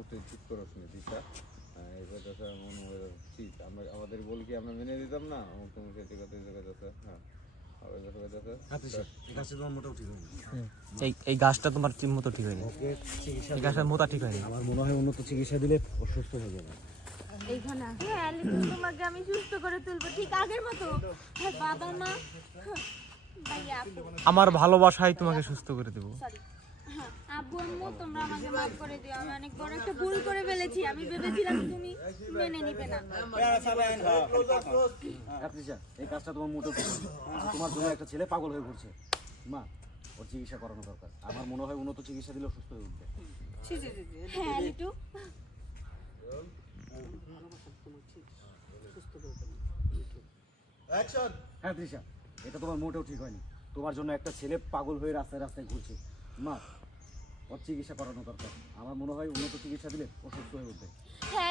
মোটেই ঠিক করছ নি দিশা। এটা তো মনে হয় ঠিক আমাদের বল কি আমরা মেনে দিতাম না তুমি সেটি কথা যাচ্ছে। হ্যাঁ এই গাছটা তোমার মতো ঠিক হয়নি, এই গাছটার মোটা ঠিক হয়নি। আমার মনে হয় উন্নত চিকিৎসা দিলে অসুস্থ হয়ে যাবে। এইখানে তোমাকে আমি সুস্থ করে তুলবো ঠিক আগের মতো। বাবা মা ভাইয়া আমার ভালোবাসাই তোমাকে সুস্থ করে দেবো। আব্বু আম্মু তোমরা আমাকে মাফ করে দিও, আমি অনেক বড় একটা ভুল করে ফেলেছি। আমি ভেবেছিলাম তুমি মেনে নিবে না। এই কাজটা তোমার মোটেও ঠিক হয়নি। তোমার জন্য একটা ছেলে পাগল হয়ে ঘুরছে। মা ওর চিকিৎসা করানো দরকার। আমার মনে হয় উন্নত চিকিৎসা দিলে সুস্থ হয়ে উঠবে। হ্যাঁ লিটু হ্যাঁ তৃষা, এটা তোমার মোটেও ঠিক হয়নি। তোমার জন্য একটা ছেলে পাগল হয়ে রাস্তায় রাস্তায় ঘুরছে। মা ওর চিকিৎসা করানো দরকার। আমার মনে হয় উন্নত চিকিৎসা দিলে অসুস্থ হয়ে উঠবে।